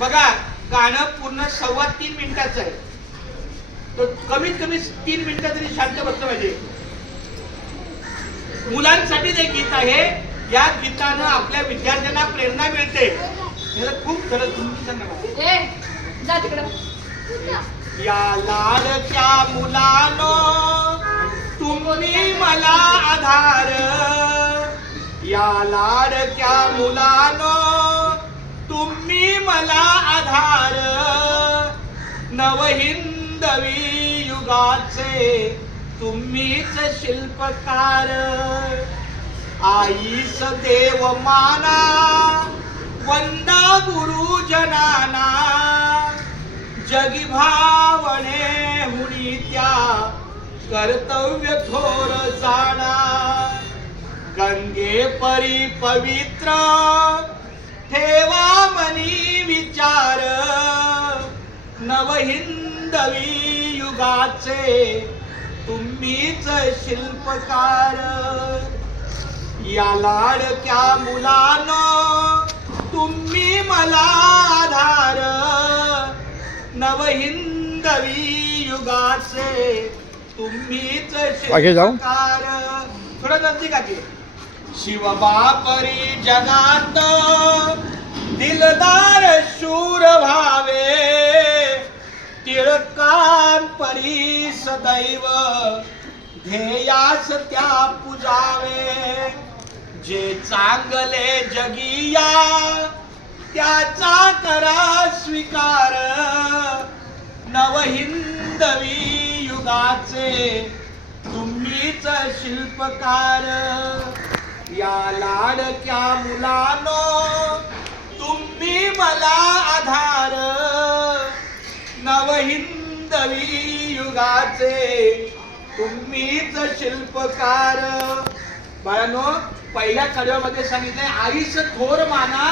बघा गाणं पूर्ण 3.25 मिनिटाचं आहे, तो कमीत कमी 3 मिनिटं तरी शांत बसलं पाहिजे. मुलांसाठी जे गीत आहे, या गीतानं आपल्या विद्यार्थ्यांना प्रेरणा मिळते. खूप सरळ या लाडक्या मुलानो तुम्ही मला आधार, या लाडक्या मुलानो तुम्ही मला आधार, नवहिंदवी युगाचे तुम्हीच शिल्पकार. आईस देव माना वंदा गुरुजनाना, जगी भावने हुनी त्या कर्तव्य थोर जाणा. गंगे परी पवित्र ठेवा मनी विचार, नवहिंदवी युगाचे तुम्हीच शिल्पकार. या लाडक्या मुलानो तुम्ही मला आधार, नवहिंदवी युगाचे तुम्हीच शिल्पकार. थोडं नजदीक आगे. शिवबापरी जगात दिलदार शूर व्हावे, टिळकांपरी सदैव ध्येयास त्या पूजावे. जे चांगले जगिया त्याचा करा स्वीकार, नवहिंदवी युगाचे तुम्हीच शिल्पकार. या लाडक्या मुलानो तुम्ही मला आधार, नवहिंदवी युगाचे तुम्हीच शिल्पकार. बाळांनो, पहिल्या कडव्यामध्ये सांगितलंय आईच थोर माना,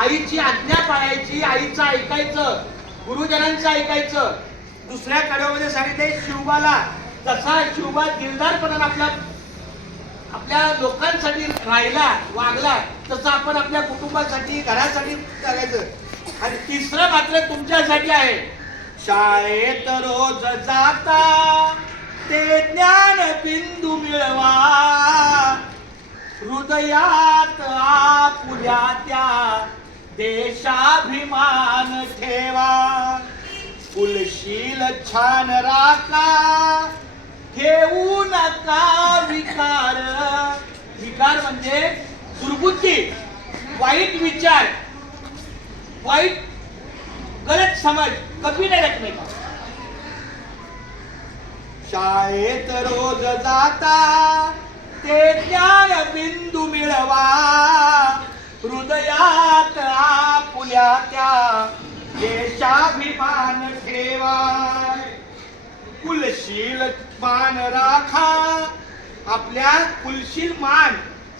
आईची आज्ञा पाळायची, आईचं ऐकायचं, गुरुजनांचं ऐकायचं. दुसऱ्या कडव्यामध्ये सांगितलंय शिवबाला, जसा शिवबा दिलदारपणाने आपल्या लोकांसाठी राहिला वागला, तसं आपण आपल्या कुटुंबासाठी घरासाठी करायचं. आणि तिसरं मात्र तुमच्यासाठी आहे. शाळेत रोज जाता ते ज्ञान बिंदू मिळवा, हृदयात आपुल्या त्या देशाभिमान ठेवा. कुलशील छान राखा ठेवू नका विकार. विकार म्हणजे दुर्बुद्धी, वाईट विचार, वाईट गलत समज कभी नाही रखने का. शाळेत रोज जाता ते ज्ञान बिंदू मिळवा, हृदयात आपुल्या त्या देशाभिमान ठेवा. कुलशील मान राखा, आपल्या कुलशील मान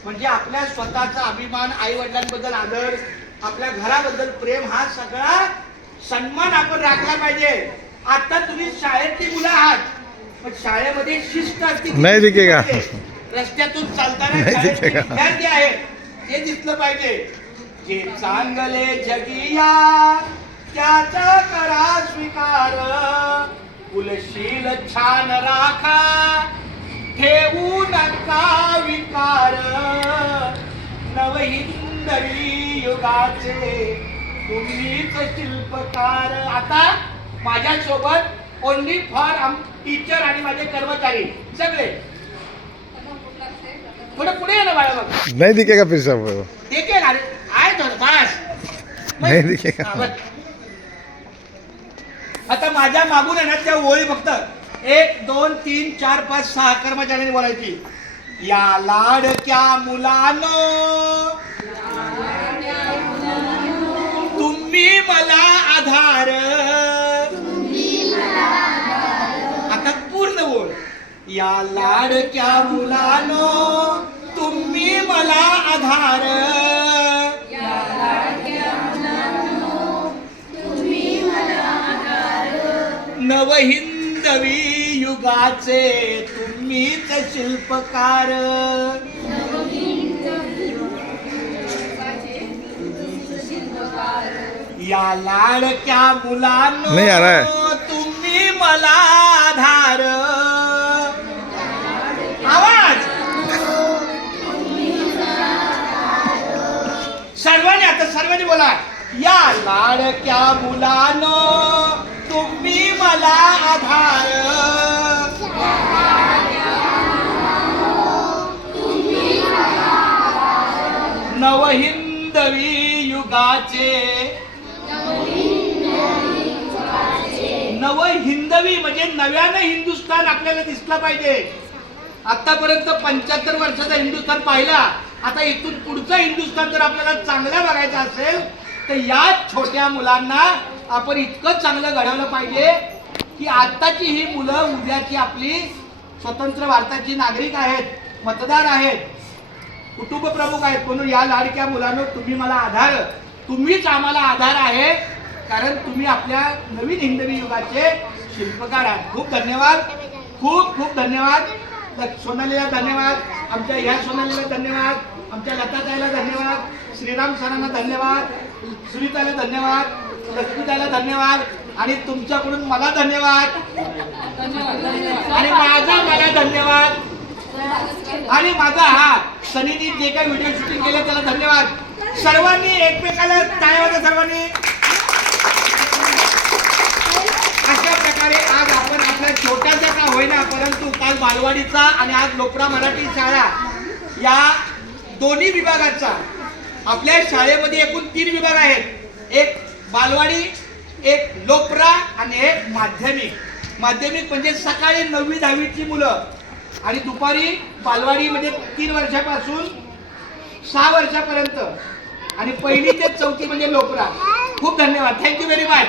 म्हणजे आपल्या स्वतःचा अभिमान, आई वडिलांबद्दल आदर, आपल्या घराबद्दल प्रेम, हा सगळा सन्मान आपण राखला पाहिजे. आता तुम्ही शाळेतली मुलं आहात, पण शाळेमध्ये शिस्त असते नाही दिखेगा. रस्त्यातून चालताना विद्यार्थी आहेत ते दिसलं पाहिजे. जे चांगले जगिया त्याचा करा स्वीकार, कुलशील छान राखा ठेवू नका विकार. नवहिंदवी युगाचे तुम्हीच शिल्पकार. आता माझ्यासोबत ओनली फॉर टीचर आणि माझे कर्मचारी सगळे थोडं पुढे ना बाळा. बघ नाही दिखेगा फिर सब देखेगा आय थोडं बस नाही दिखेगा. आता माझ्या मागून आहे ना त्या ओळी फक्त 1 2 3 4 5 6 कर्मचाऱ्यांनी बोलायची. या लाडक्या मुलानो तुम्ही मला आधार. आता पूर्ण बोल. या लाडक्या मुलानो तुम्ही मला आधार, नवहिंदवी युगाचे तुम्हीच शिल्पकार. या लाडक्या मुलांनो नाही आ रहा है. तुम्ही मला आधार. आवाज सर्वांनी, आता सर्वांनी बोला. या लाडक्या मुलांनो तुम्ही मला आधार. नवहिंदवी युगाचे, नवहिंदवी म्हणजे नव्यानं हिंदुस्थान आपल्याला दिसला पाहिजे. आतापर्यंत 75 वर्षाचा हिंदुस्थान पाहिला, आता इथून पुढचा हिंदुस्थान जर आपल्याला चांगला बघायचा असेल तर या छोट्या मुलांना आपण इतकं चांगलं घडवलं पाहिजे की आताची ही मुलं उद्याची आपली स्वतंत्र भारताची नागरिक आहेत, मतदार आहेत, कुटुंब प्रमुख आहेत. म्हणून या लाडक्या मुलांनो तुम्ही मला आधार, तुम्हीच आम्हाला आधार आहे, कारण तुम्ही आपल्या नवीन हिंदवी युगाचे शिल्पकार आहात. खूप धन्यवाद, खूप खूप धन्यवाद. सोनालीला धन्यवाद, आमच्या ह्या सोनालीला धन्यवाद, आमच्या लताताईला धन्यवाद, श्रीराम सरांना धन्यवाद, सुनीताला धन्यवाद, लक्ष्मीताईला धन्यवाद आणि तुमच्याकडून मला धन्यवाद आणि माझा मला धन्यवाद आणि माझा हा सनीनी जे काही व्हिडिओ शूटिंग केलं त्याला धन्यवाद. सर्वांनी एकमेकाला टाळ्या वाजवा सर्वांनी. अशा प्रकारे आज आपण आपल्या छोट्याशा का होईना परंतु काल बालवाडीचा आणि आज लोकरा मराठी शाळा या दोन्ही विभागाचा, आपल्या शाळेमध्ये एकूण 3 विभाग आहेत. एक बालवाडी, एक लोकरा आणि एक माध्यमिक. माध्यमिक म्हणजे सकाळी 9वी 10वी ची मुलं आणि दुपारी बालवाडी म्हणजे 3 वर्षापासून 6 वर्षापर्यंत आणि 1ली ते 4थी म्हणजे लोकरा. खूप धन्यवाद. Thank you very much.